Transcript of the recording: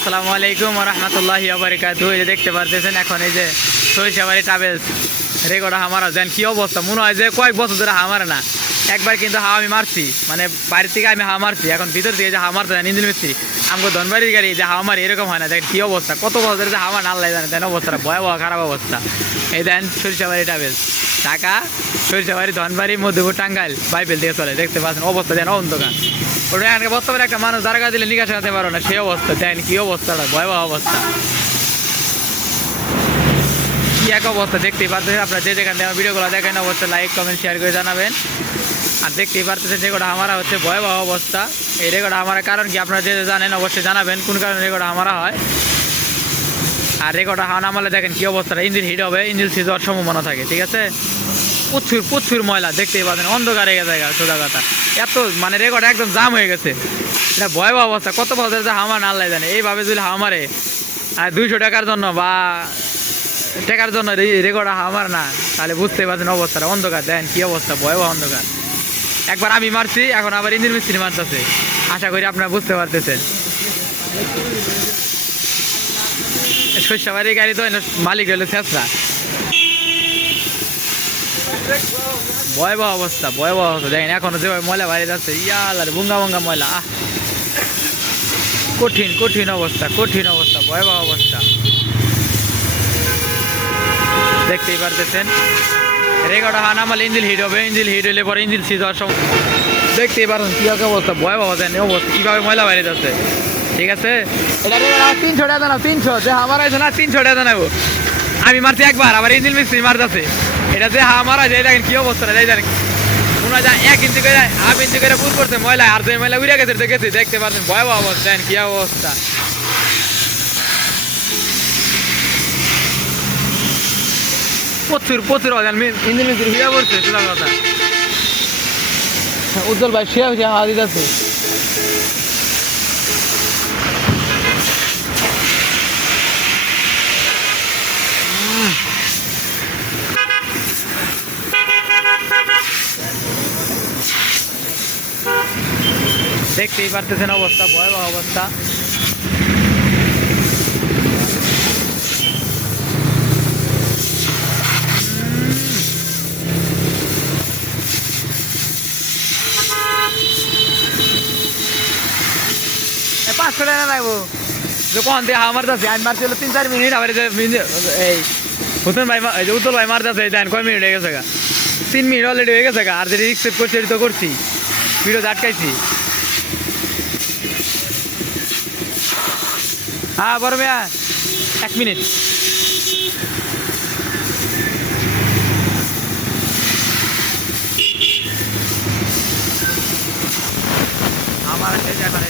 আসসালামু আলাইকুম ওয়া রাহমাতুল্লাহি ওয়া বারাকাতুহু। এই যে দেখতে পারতেছেন এখন এই যে সরিষাবাড়ি ট্রাভেলস রেকর্ড হামারা দেন কি অবস্থা, মনে হয় যে কয়েক বছর ধরে হামারে না। একবার কিন্তু হাওয়া আমি মারছি, মানে বাইরে থেকে আমি হাওয়া মারছি, এখন ভিতর থেকে যে হাওয়া মারতে দেন ইঞ্জিন মিস্ত্রি আমাকে ধনবাড়ির গাড়ি যে হাওয়া মারি এরকম হয় না। দেখেন কি অবস্থা, কত বছর ধরে যে হাওয়া আল্লাহ জানে দেন অবস্থাটা ভয়াবহ খারাপ অবস্থা। এই দেন সরিষাবাড়ি ট্রাভেলস ঢাকা, সরিষাবাড়ি, ধনবাড়ি, মধুপুর, টাঙ্গাইল বাইবেল দিয়ে চলে। দেখতে পাচ্ছেন অবস্থা দেন অন্ধকার। ওটা এখানে বর্তমানে একটা মানুষ দাঁড়া দিলে নিকাশ করতে পারো না, সেই অবস্থা দেন কি অবস্থাটা, ভয়াবহ অবস্থা, কি এক অবস্থা দেখতেই পারতেছেন। আপনারা যে যেখান থেকে আমার ভিডিওগুলো দেখেন অবশ্যই লাইক কমেন্ট শেয়ার করে জানাবেন। আর দেখতেই পারতেছেন রেকর্ড আমারা হচ্ছে ভয়াবহ অবস্থা। এই রেকর্ড আমার কারণ কি আপনারা যে জানেন অবশ্যই জানাবেন কোন কারণে রেকর্ড আমারা হয়। আর রেকর্ড হাওয়া নামালে দেখেন কি অবস্থাটা, ইঞ্জিন হিট হবে, ইঞ্জিন সিজ হওয়ার সম্ভাবনা থাকে। ঠিক আছে, প্রচুর প্রচুর ময়লা দেখতেই পাচ্ছেন, অন্ধকার হয়ে গেছে সোজা কথা। এত মানে রেকর্ড একদম জাম হয়ে গেছে, এটা ভয়াবহ অবস্থা। কত বছর যে হাওয়া আল্লাহ জানে। এইভাবে যদি হাওয়া মারে আর 200 টাকার জন্য বা টাকার জন্য রেকর্ড হাওয়া না, তাহলে বুঝতেই পারছেন অবস্থাটা। অন্ধকার দেন কি অবস্থা, ভয়াবহ অন্ধকার। একবার আমি মারছি, এখন আবার ইঞ্জিন মিস্ত্রি মারতেছে। আশা করি আপনারা বুঝতে পারতেছেন। সরিষাবাড়ির গাড়ি তো মালিক হলো শেষরা। ভয়াবহ অবস্থা, ভয়াবহ অবস্থা দেখেন এখনো যেভাবে ময়লা বাইরে যাচ্ছে, ইয়ালার বুঙ্গা বুঙ্গা ময়লা। কঠিন কঠিন অবস্থা, কঠিন অবস্থা, ভয়াবহ অবস্থা দেখতেই পারতেছেন। রেকর্ড হান আমার ইঞ্জিন হিট হবে, ইঞ্জিন হিট হলে পরে ইঞ্জিন সিজ হওয়ার সময় দেখতেই পারেন কি অবস্থা, ভয়াবহ দেন অবস্থা, কীভাবে ময়লা বাইরে যাচ্ছে। ঠিক আছে, এটা 300 টাকা জানাবো, 300 যে আমার আছে না 300 টাকা জানাবো। আমি মারছি একবার, আবার ইঞ্জিন মিস্ত্রি মারতেছে। এটা যে মারা যায় দেখেন কি অবস্থাটা, যাই জানেন মনে হয় 1 ইঞ্চি করে 1/2 ইঞ্চি করে পুল করছে ময়লা, আর যে ময়লা উড়ে গেছে দেখেছি, দেখতে পাচ্ছেন ভয়াবহ অবস্থা। দেখেন কি অবস্থা, প্রচুর প্রচুর ইঞ্জিন মিস্ত্রি হিয়া করছে সোজা কথা। উজ্জ্বল ভাই শিয়া শিয়া হাওয়া দিতেছে। দেখতেই পারতেছেন অবস্থা, ভয়াবহ অবস্থা। পাঁচশো টাকা লাগবো কখন দিয়ে আমার যাচ্ছে, আমি মারছি হলো 3-4 মিনিট। আবার এই হুসেন ভাই উত্তল ভাই মার যাচ্ছে, দেন কয় মিনিট হয়ে গেছে গা, 3 মিনিট অলরেডি হয়ে গেছে গা। আর যেটা রিক্সেপ করছি তো করছি, ভিডিও আটকাইছি। হ্যাঁ বড় মেয়া 1 মিনিট। আমার এখন